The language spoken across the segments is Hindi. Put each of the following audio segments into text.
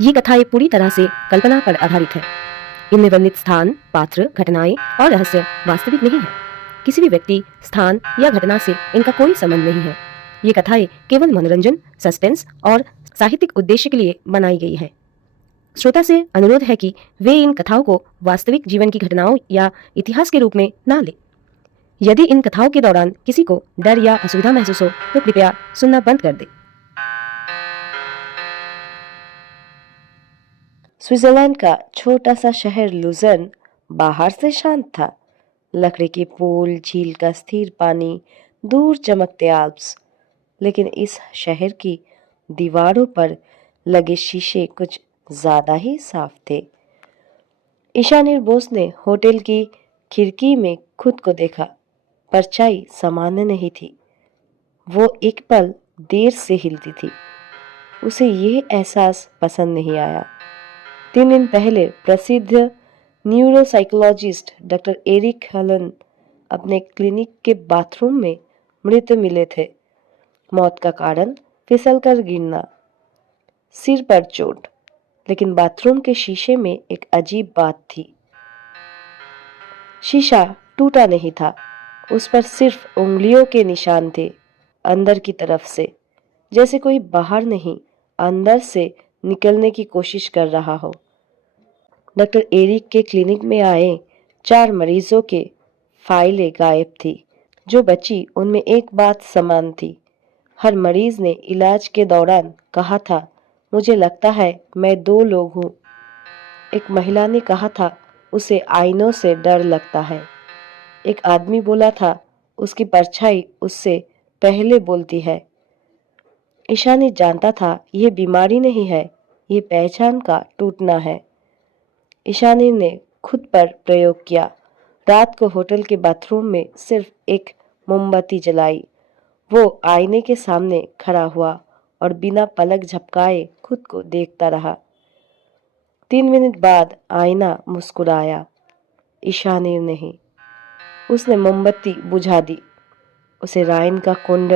ये कथाएं पूरी तरह से कल्पना पर आधारित है। इनमें वर्णित स्थान, पात्र, घटनाएं और रहस्य वास्तविक नहीं है। किसी भी व्यक्ति, स्थान या घटना से इनका कोई संबंध नहीं है। ये कथाएं केवल मनोरंजन, सस्पेंस और साहित्यिक उद्देश्य के लिए बनाई गई है। श्रोता से अनुरोध है कि वे इन कथाओं को वास्तविक जीवन की घटनाओं या इतिहास के रूप में ना ले। यदि इन कथाओं के दौरान किसी को डर या असुविधा महसूस हो तो कृपया सुनना बंद कर दे। स्विट्जरलैंड का छोटा सा शहर लुजर्न बाहर से शांत था। लकड़ी के पुल, झील का स्थिर पानी, दूर चमकते आल्प्स। लेकिन इस शहर की दीवारों पर लगे शीशे कुछ ज्यादा ही साफ थे। ईशानीर बोस ने होटल की खिड़की में खुद को देखा। परछाई सामान्य नहीं थी। वो एक पल देर से हिलती थी। उसे ये एहसास पसंद नहीं आया। 3 दिन पहले प्रसिद्ध न्यूरोसाइकोलॉजिस्ट डॉक्टर एरिक हलन अपने क्लिनिक के बाथरूम में मृत मिले थे। मौत का कारण फिसलकर गिरना, सिर पर चोट। लेकिन बाथरूम के शीशे में एक अजीब बात थी। शीशा टूटा नहीं था। उस पर सिर्फ उंगलियों के निशान थे, अंदर की तरफ से, जैसे कोई बाहर नहीं, अंदर से निकलने की कोशिश कर रहा हो। डॉक्टर एरिक के क्लिनिक में आए 4 मरीजों के फाइलें गायब थी। जो बची उनमें एक बात समान थी। हर मरीज ने इलाज के दौरान कहा था, मुझे लगता है मैं 2 लोग हूँ। एक महिला ने कहा था, उसे आईनों से डर लगता है। एक आदमी बोला था, उसकी परछाई उससे पहले बोलती है। ईशानी जानता था, यह बीमारी नहीं है, ये पहचान का टूटना है। ईशानी ने खुद पर प्रयोग किया। रात को होटल के बाथरूम में सिर्फ एक मोमबत्ती जलाई। वो आईने के सामने खड़ा हुआ और बिना पलक झपकाए खुद को देखता रहा। 3 मिनट बाद आईना मुस्कुराया। ईशानी नहीं। उसने मोमबत्ती बुझा दी। उसे राइन का कुंड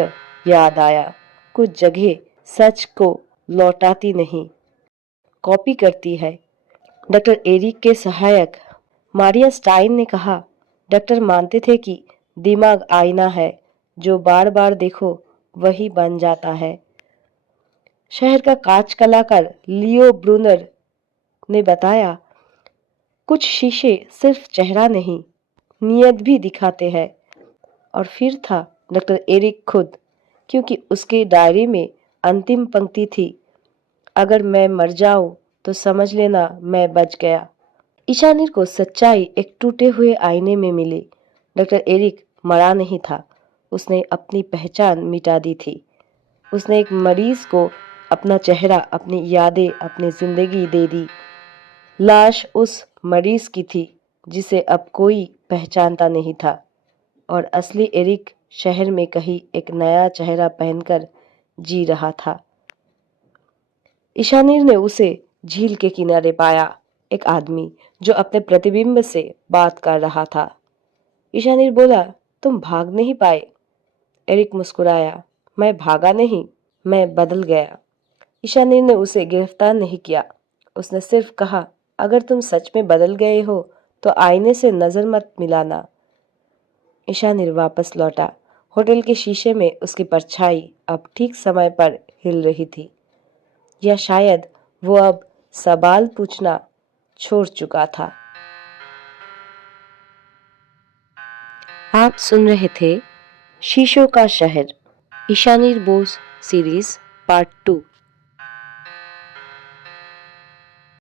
याद आया। कुछ जगह सच को लौटाती नहीं, कॉपी करती है। डॉक्टर एरिक के सहायक मारिया स्टाइन ने कहा, डॉक्टर मानते थे कि दिमाग आईना है, जो बार बार देखो वही बन जाता है। शहर का कांच कलाकार लियो ब्रूनर ने बताया, कुछ शीशे सिर्फ चेहरा नहीं, नीयत भी दिखाते हैं। और फिर था डॉक्टर एरिक खुद, क्योंकि उसके डायरी में अंतिम पंक्ति थी, अगर मैं मर जाऊं तो समझ लेना मैं बच गया। ईशानीर को सच्चाई एक टूटे हुए आईने में मिली। डॉक्टर एरिक मरा नहीं था, उसने अपनी पहचान मिटा दी थी। उसने एक मरीज को अपना चेहरा, अपनी यादें, अपनी जिंदगी दे दी। लाश उस मरीज की थी जिसे अब कोई पहचानता नहीं था, और असली एरिक शहर में कहीं एक नया चेहरा पहनकर जी रहा था। ईशानीर ने उसे झील के किनारे पाया, एक आदमी जो अपने प्रतिबिंब से बात कर रहा था। ईशानीर बोला, तुम भाग नहीं पाए। एरिक मुस्कुराया, मैं भागा नहीं, मैं बदल गया। ईशानीर ने उसे गिरफ्तार नहीं किया। उसने सिर्फ कहा, अगर तुम सच में बदल गए हो तो आईने से नजर मत मिलाना। ईशानीर वापस लौटा। होटल के शीशे में उसकी परछाई अब ठीक समय पर हिल रही थी, या शायद वो अब सवाल पूछना छोड़ चुका था। आप सुन रहे थे शीशों का शहर, ईशानीर बोस सीरीज पार्ट 2।